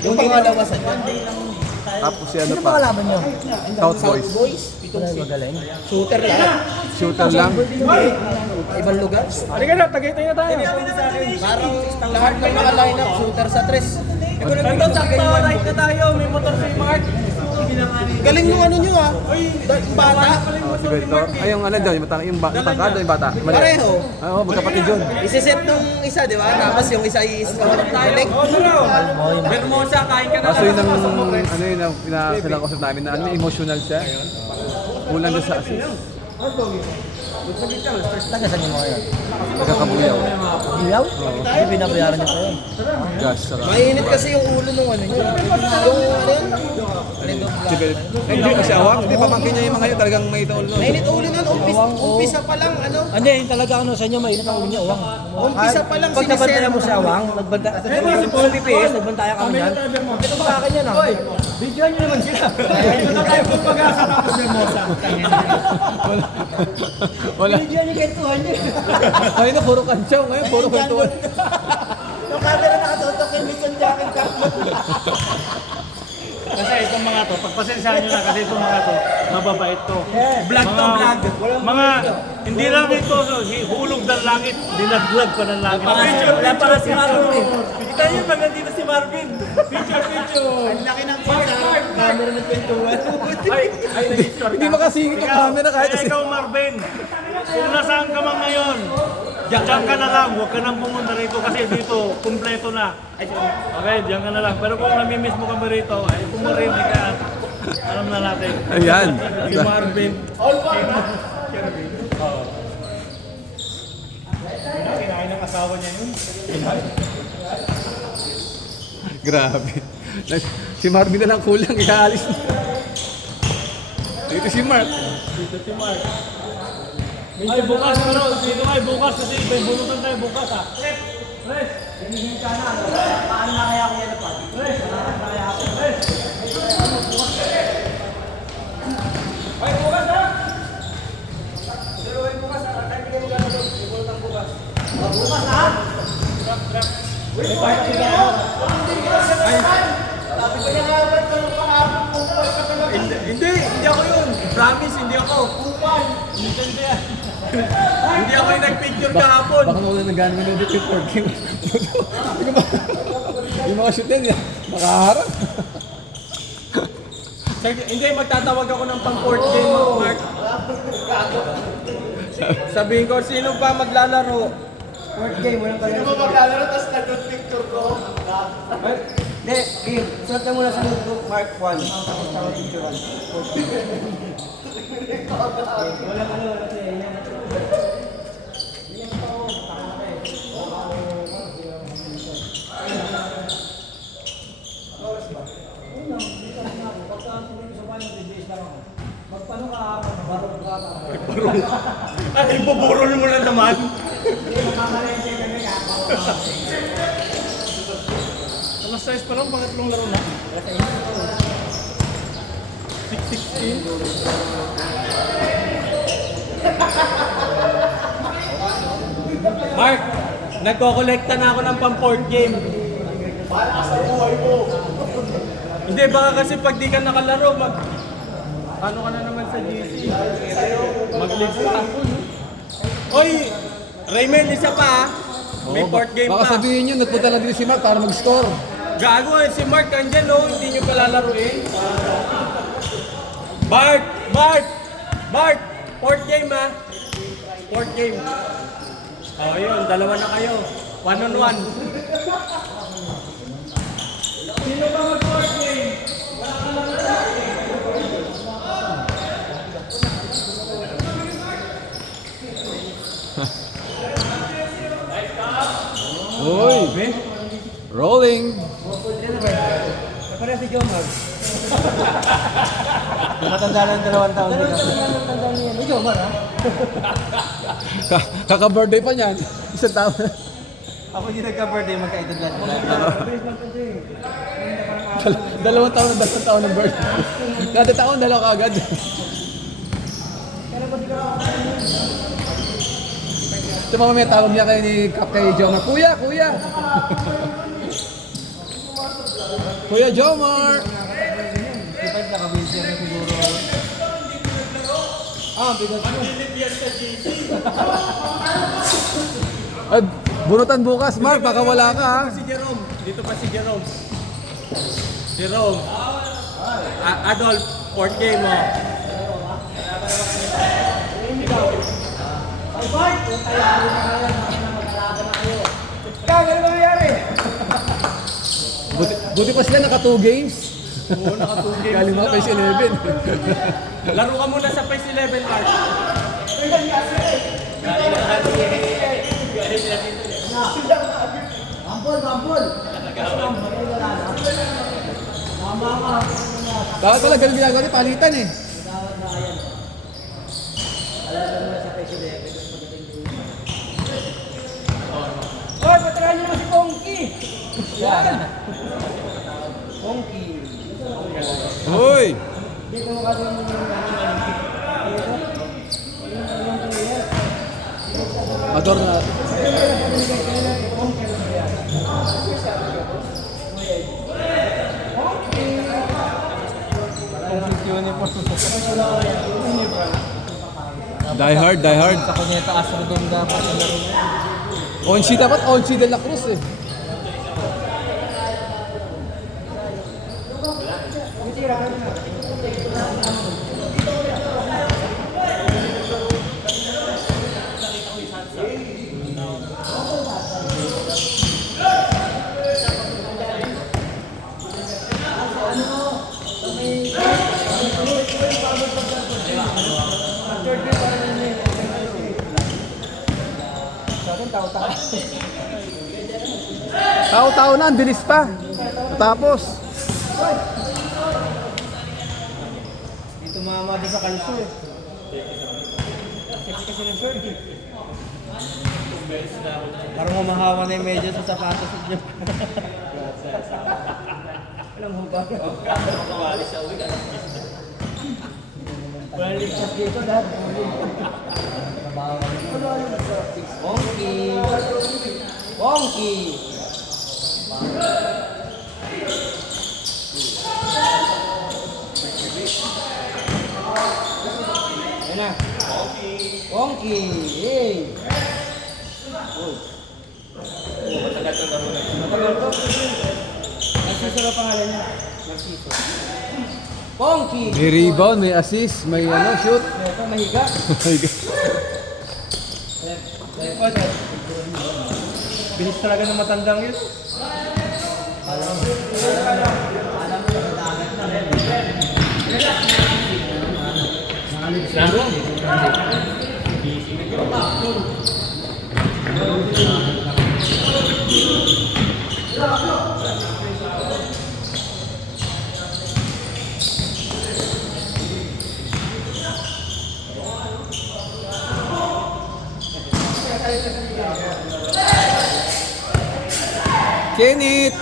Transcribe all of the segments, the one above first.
Yung pangalawa sa dyan. Tapos si ano Sino pa? ba kalaban nyo? South Boys. Boys. Wala magaling. Shooter lahat. Shooter lang. Ibang lugar. Halika na, Tagaytay na tayo. Parang lahat ng mga lineup shooter sa tres. Ito, sakto, right na tayo. May motor si Mark. Galing nung ano nyo ah. Bata. Si Victor. Ay, yung ano dyan, yung matangkad yung bata. Mali. Pareho. Oo, magkapatid yun. Isiset nung isa, di ba? Tapos yung isa is balik. Bermosa, kain ka na. Kaso yun ang, ano yun, ang pinakausap namin na ano, emotional siya. Kulang na sa assist. Taga saan yung mga yun? Nagkakabuyaw. Iyaw? Hindi binabayaran niyo pa yun. Gosh, sarap. Mainit kasi yung ulo nung ano nyo. Yung ano yun? Si Bel. Hindi kasi awang. Hindi, pamangkin niya yung mga yun. Talagang may taol nun. Mainit ulo nun. Umpisa pa lang ano. Hindi, yung talaga ano sa inyo, mainit ang ulo niya, uwang. Umpisa pa lang Pag nabantayan sinisend. mo sa awang, nagbanta, si Paul PPS, nagbantayan kami yan. Ito sa akin yan ah. Video niyo naman sila. Ito na tayo kung pag-asa ako sa Mosa. Wala. Video niyo kwentuhan niyo. Ngayon na, puro kantsaw. Ngayon, puro kwentuhan. Yung camera nakatutok yung mission jacket ka. Kasi itong mga to, pagpasensyahan nyo na kasi itong mga to, mababait to. Vlog to vlog. Mga, hindi lang ito, hulog ng langit, dinaglag pa ng langit. Wala para si Marvin. Kita nyo pag nandito si Marvin. Picture. Ang laki ng picture. Camera ng kwentuhan. Ay, nag-story Hindi makasingit yung camera kahit Kaya ikaw, Marvin, kung nasaan ka man ngayon, diyan ka na lang, huwag ka nang pumunta rito kasi dito, kumpleto na. Okay, diyan ka na lang. Pero kung namimiss mo kami rito, ay pumarinig ka at alam na natin. Ayan. Si Marvin. Kinain ng asawa niya yun. Grabe. Si Marvin na lang kulang, ikaalis na. Dito si Mark. Ay, bukas pero, dito ay bukas kasi may bulutan tayo bukas ha. Pres! Paano na kaya ako yan pa? Ay, bukas ha! Hindi ako yun. Promise, hindi ako. Hindi ako yung nag-picture kahapon. Baka wala na gano'n ng edit yung pork game. Yung mga shoot din, makaharap. Hindi, magtatawag ako ng pang-court game, Mark. Sabihin ko, sino pa maglalaro? Court game, walang kaya. Sino pa maglalaro, tapos nag-picture ko? Hindi, game. Sulat na muna sa notebook, Mark 1. Tapos tawag picture 1. Walang ano, kasi yan. Ay, ibuburol mo na naman. Alas 6 pa lang, pangatlong laro na. 6-16. Mark, nagko-collecta na ako ng pang-court game. Hindi, baka kasi pag di ka nakalaro, ano ka na naman sa GC? Mag-league ka. Oy, Raymond, isa pa ah. May court game Baka pa. sabihin nyo, nagpunta lang dito si Mark para mag-score. Gago eh, si Mark andyan no, hindi nyo palalaruin. Bart! Court game ah. Court game. Oh, yun, dalawa na kayo. 1-on-1. Sino ba mag-court game? Uy! Rolling! Pare si Jomar. Matanda na ng 2 taon dito. Matanda niya yan. Jomar ha? Kaka-birthday pa niyan. Isang taon. Ako yung nagka-birthday, magkaedad lang. 2 taon ng birthday. Kada taon, 2 kaagad. Ito mamaya tawag niya kay Jomar, Kuya! Kuya Jomar! Kapag naka-wheelchair na siguro. Bigat mo. Ay, bunutan bukas, Mark. Baka wala ka, ha? Si Jerome. Dito pa si Jerome. Jerome. Adolf, 4K mo. Kaya, ano nangyayari? Buti pa sila naka 2 games. Oo, naka 2 games. Galing mga PES 11. Laro ka muna sa PES 11, Mark. Bambol. Dapat pala ganun ginagawa ni palitan eh. Hoy, patirahan niyo naman si Pongki. Yan. Pongki. Hoy! Dito mo kasi yung Ador na. Die hard, die hard. Sa Cuneta Astrodome dapat ang laro na. Onsi dapat, Onsi de la Cruz eh. Tao-tao na, ang bilis pa. Tapos, Dito mamado sa kalso eh. Kasi ng shirt eh. Parang humahawa na yung medyas sa sapatos niyo. Walang hubag. Walang ligtas dito lahat. Wonky! Wonky! Ayan na. Wonky! Hey! Matagal to. Narciso na pangalan niya. Narciso. Wonky! may rebound, may assist, may ano, shoot. Ito, mahiga. Bilis talaga ng matandang yun. Kenneth!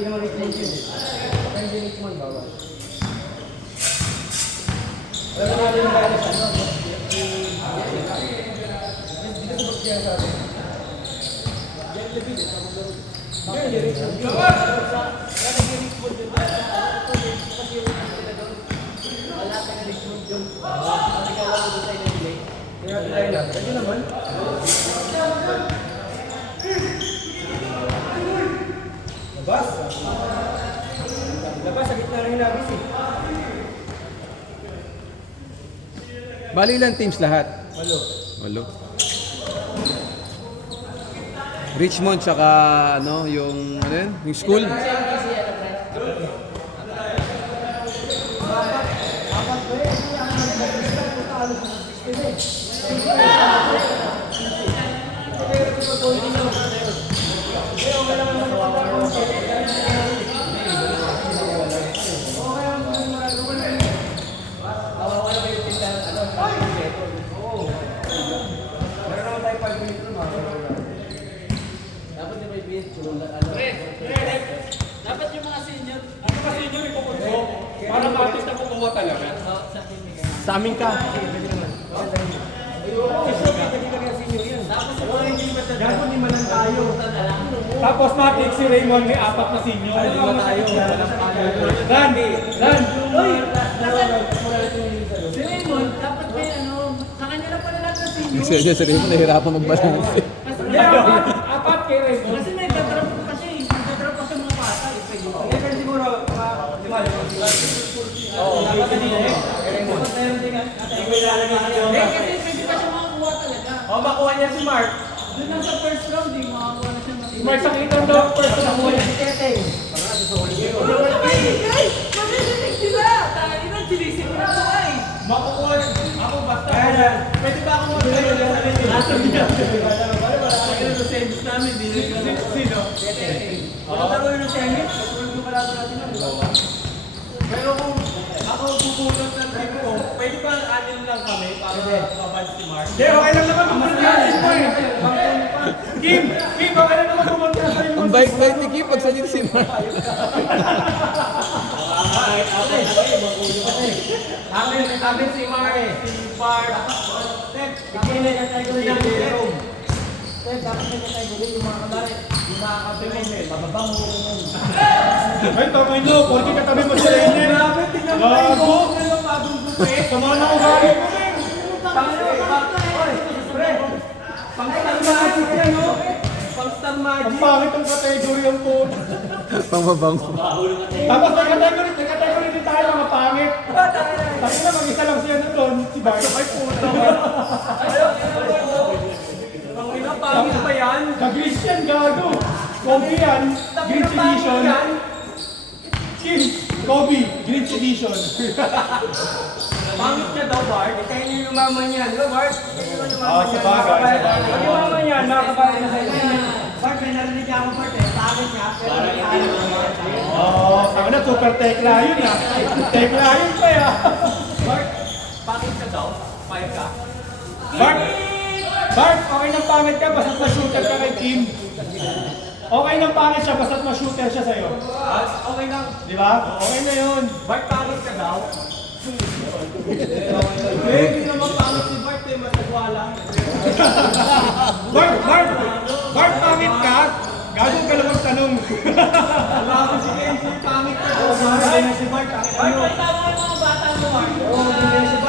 Hindi naman replace yun. Kaya hindi Richmond bawal. Alam mo natin yung galis ano? Dito sa Bakya sa atin. Yan lebih dito. Bakit hindi Richmond? Kaya hindi Richmond yun. Kasi yung sila doon. Wala ka na Richmond yun. Kasi kaya wala doon tayo na delay. Kaya delay lang. Kasi naman. Labas. Labas, sa gitna rin nabis eh. Bali ilang teams lahat? 8. 8. Richmond tsaka ano, yung ano yun? Yung school? siya kukuha talaga. Sa amin ka. Gago ni manan tayo. Tapos matik si Raymond may 4 na senior. Tayo. Ran! Uy! Si Raymond, dapat may ano, sa kanya na pala lahat ng senior. Si Raymond nahihirapan mag-balance. Apat kay Raymond. Kasi may tatrap kasi, tatrap pa sa mga bata. Kaya siguro, Kasi pwede pa siya makakuha talaga. makuha niya si Mark. Doon lang sa first round, makakuha na siya matibay. Mark sa kitang daw, first na kuha niya si Keteng. Guys! Magrinig sila! Tayo na, sinisip mo na ito ay! Makukuha niya. Ako basta. Pwede ba ako mag-sayo sa sarili? Nasa niya. Kaya sa semis namin, sino? Wala taro yun ng semis? Yung kalaban natin nun. Pero kung ako bubulot ng team ko, pwede ba anin lang kami para mabad si Mark? Hindi, okay lang naman pumuntahin mo eh. Kim, okay lang naman pumuntahin sa iyo. Ang bait-bait ni Kim pag sa si Mark. Amin si Mark, si Bart, Kailan na tayo gawin ng Jerome? Dapat na tayo gawin yung mga kamari. Yung mga kapimay, mababang mo. Ay, tama nyo, porque katabi mo si Rainer. grabe, tingnan mo tayo Gago. kung ano bagong gupit. Sama na ugali mo rin. Pang-star magic yan, no? Pang-star Ang magic. pangit ang category ang po. Pangmabango. Tapos nag-category din tayo mga pangit. Tapos na mag-isa lang siya doon, si Bart. Ay, puta. Ang ina, pangit pa yan. Nag-Grinch yan, gago. Kobe yan, Grinch Edition. Kim, Kobe, Grinch Edition. Pangit niya daw, Bart. Kaya niyo yumaman yan. Di ba, Bart? Kaya niyo yumaman Ah, sa bagay. Pag yumaman yan, makakabayan na sa inyo. Bart, may narinig ako Bart eh. Pagod niya, pero hindi alam mo. Oo, saka na, super tekla yun ah. Tekla yun pa ya. Bart, pangit ka daw? Payag ka? Bart, okay nang pangit ka, basta't ma-shooter ka kay Kim. Okay nang pangit siya, basta't ma-shooter siya sa'yo. Okay lang. Di ba? Okay na yun. Bart, pangit ka daw? Hindi naman pangit si Bart eh. Masagwala. Bart, pangit ka? Gagawin ka lang magtanong. Wala ko si Kenzie. Pangit ka daw. Hindi na si Bart. Bart, may tama yung mga bata mo Bart.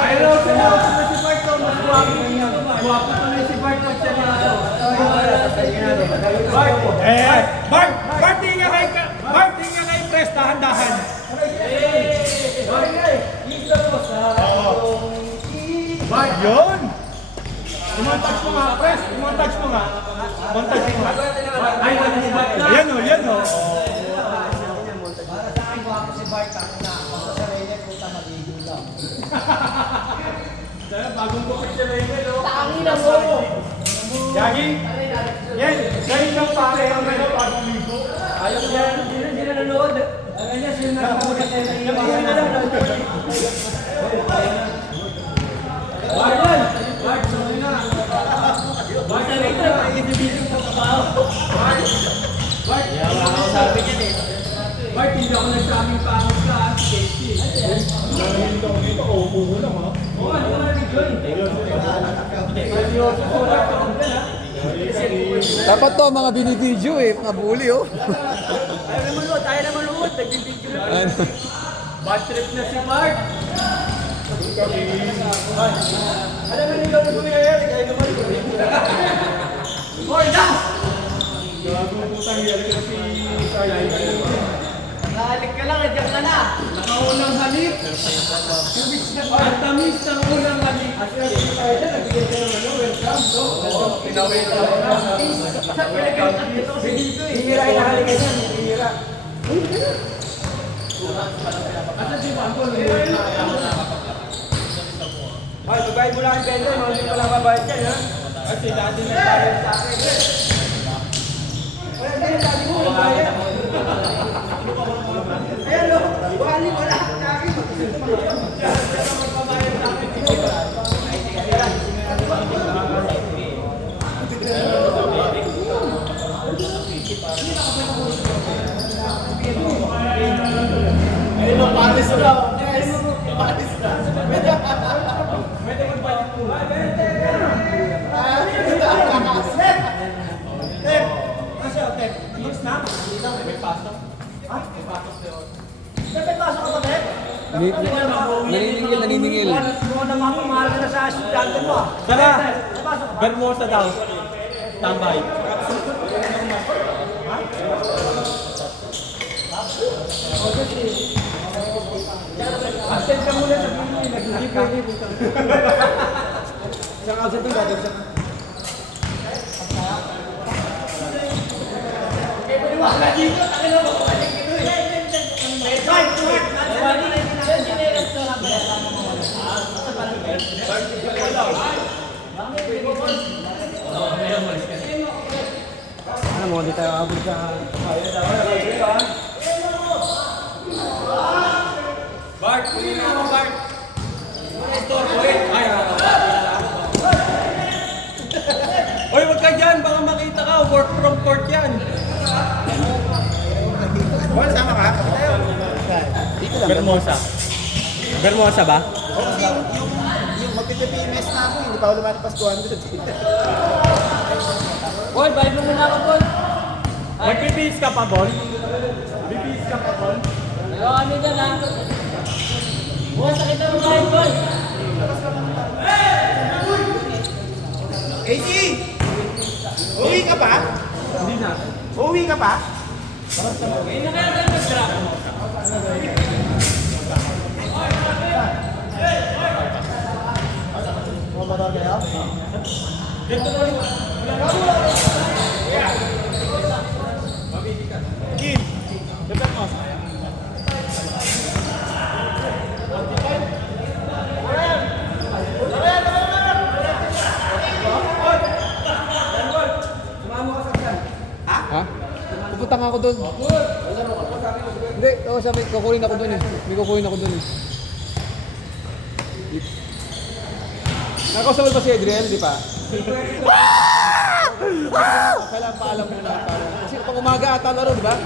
Ayun, sinabi na si Bart daw. Mas guwapo na yan. Guwapo tuloy si Bart pag siya nasa. Bart, di nga kay press, dahan-dahan. Bart, yun! Imontage mo nga, press. Imontage mo nga. Montage mo nga. Ay, wala si Bart na. Yan o, yan o. Para sa akin, guwapo si Bart. Ako na, basta sa Reyna, puta magiging lang. Bagong bukit siya na yun. Tangi na mo! Yagi? Yan, ganyan lang pare ang ano, bagong ligo. Ayaw niya, hindi na nanonood. Ayaw niya, sino na nakamulat tayo ng ilang mga nanonood. Bart, sorry na. Bart, sa Reyna, may individual sa trabaho. Bart, hindi ako nagsabing pangit ka. Si Casey. Dito, upo mo lang ha. Oo, ano ka na-join? Dapat to, mga binibidyo eh. Nabuli oh. Ayaw na manood, nagbibidyo na. Ano? Bad trip na si Bart. Alam mo nila kung ngayon, kaya naman ko rin. Hoy, das! Putang hiyalik na si Carly. Nakalik ka lang, adyak ka na. Nakaunang halik. Ang tamis ng unang halik. At yung si Carla, nagbigay ka ng ano, welcome. Pinawin ka lang. Sa pinagkakot ito kasi dito eh. Hihira yung halikan yan, hihira. Asa si Pampo? Ay, magbayad mo lang ang benda, hindi mo lang mabayad yan, ha? Kasi dati nagbayad sa akin. Wala din, dati mo mabayad. Ayan, no? Wali mo lang sa akin. Magbabayad sa akin. Ayun, palis na. Naniningil. Mo naman kung mahal ka na sa estudyante mo. Tara! Bermosa daw. Tambay. Absent ka muna sa bini, nag-live ka. Isang absent yung gagawin siya. Ano mo, hindi tayo abot sa... Bart, kunin na ako, Bart. Ay, Oy, wag ka dyan. Baka makita ka. Work from court yan. Well, sama ka? Bermosa. Bermosa ba? Yung magpipipms na ako, hindi pa ako lumatapas 200. Boy, balik mo muna ako, Boy. Magpipis ka pa, Bon? Bibis ka pa, Bon? Pero ano dyan, ha? Bukas sakit na mga Boy. AC! Uwi ka pa? Hindi na. Uwi ka pa? Hindi na kaya tayo mag-drop. Ha? Pupunta nga ako doon. Hindi, sabi, kukunin ako doon eh. May kukunin ako doon eh. Nakakausapal ba si Adriel, di pa? Kailangan paalam mo na para. Kasi pag umaga ata laro, di ba?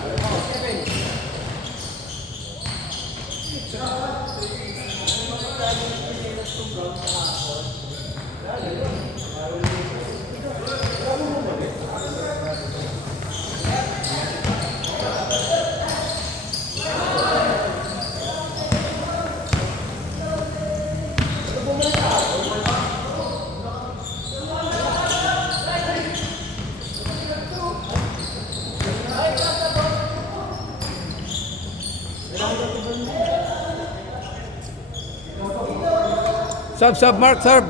Sub, Mark, sub.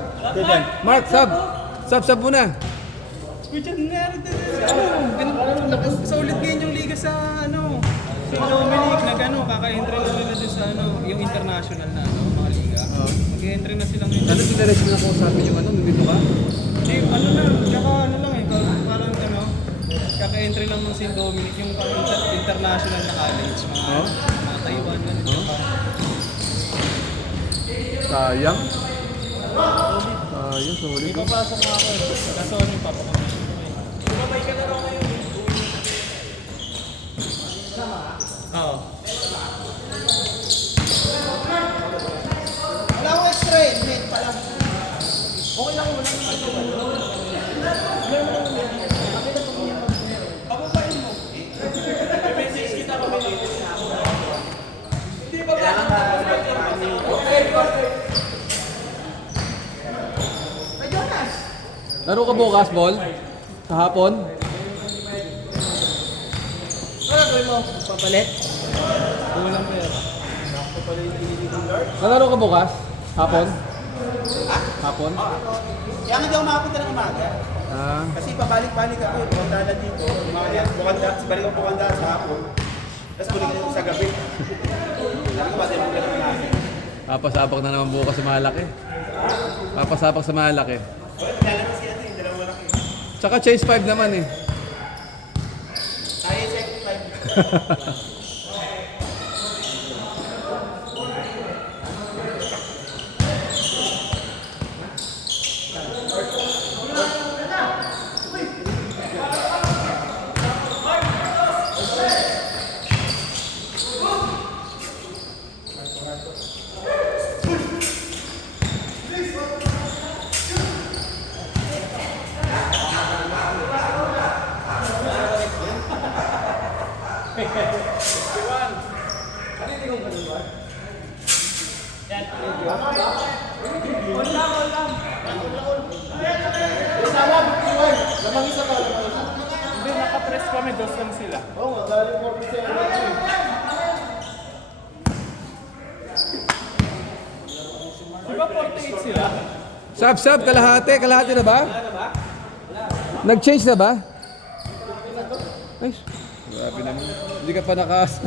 Mark, sub. Sub muna. Sa ulit ngayon yung liga sa ano. Si Dominic kaka-entry na nila din sa yung international na mga liga. Mag-entry na sila ngayon. Ano pinares mo na kung sa amin yung dito ka? Hindi, parang kaka-entry lang ng si Dominic yung international na college. Mga Taiwan, ganito. Sayang. Solid. Papasok nga ako eh. Kaso ano yung papapamisyon ko eh. Sumabay ka na raw ngayon. Oo. Wala akong extra helmet pala. Okay lang, wala Laro ka bukas, Bol? Kahapon? Ano gawin mo? Papalit? Kulang pera. Nalaro ka bukas? Hapon? Hapon? Kaya nga di ako makapunta ng umaga. Kasi pabalik-balik ako, bukanda dito, bukanda, balik ako bukanda sa hapon. Tapos balik ako sa gabi. Sabi ko ba, tayo mag-gabi namin. Papasapak na naman bukas sa Malaki. Papasapak sa Malaki. Lalabas si yung dalawang malaki. Tsaka Chase 5 naman eh. Tayo sa 5. Hindi, nakapress kami, dos lang sila. Di ba 48 sila? Sab, kalahati na ba? Nag-change na ba? Ay, grabe naman. Hindi ka pa nakas.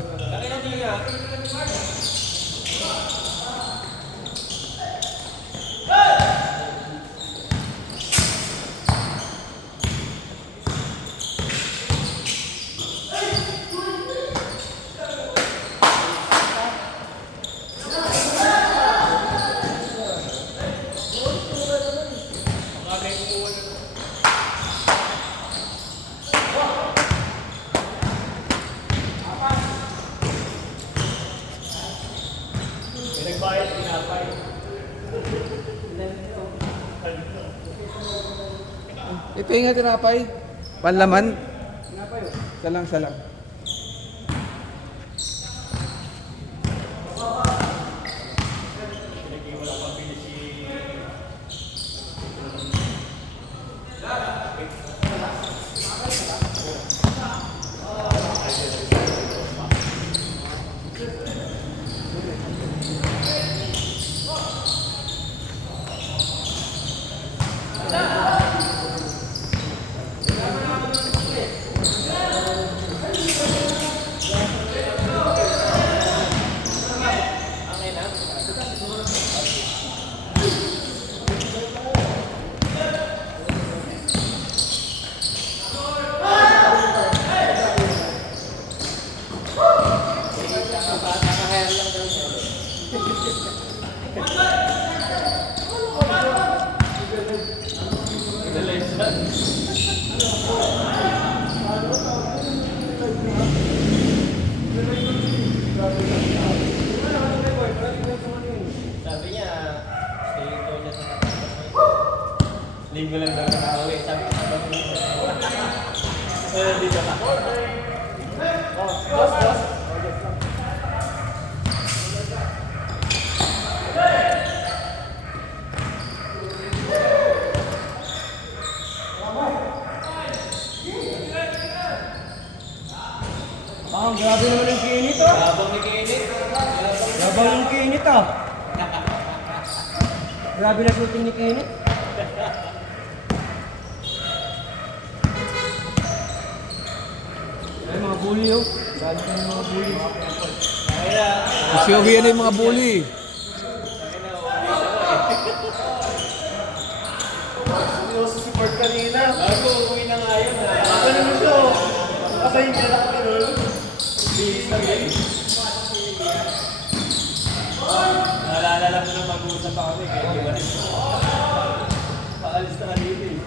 Ito yung tinapay. Panlaman. Salang. Sabi niya, stay ito dyan sa linggo lang daw nakauwi. Sabi niya, dito ka. Dos. Grabe naman yung kinit oh. Habang nakiinit. Grabe yung kinit ah. Grabe na shooting ni kinit. Ay mga bully oh. Grabe ka ng mga bully. Kasi uwi na yung mga bully. Si Ford kanina. Bago uwi na nga yun. Ano mo siya? Kasi yung kailangan ko rin. Naalala ko na mag-uusap pa kami. Kaya di ba rin? Paalis na kanina eh.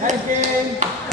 Hi, Jen!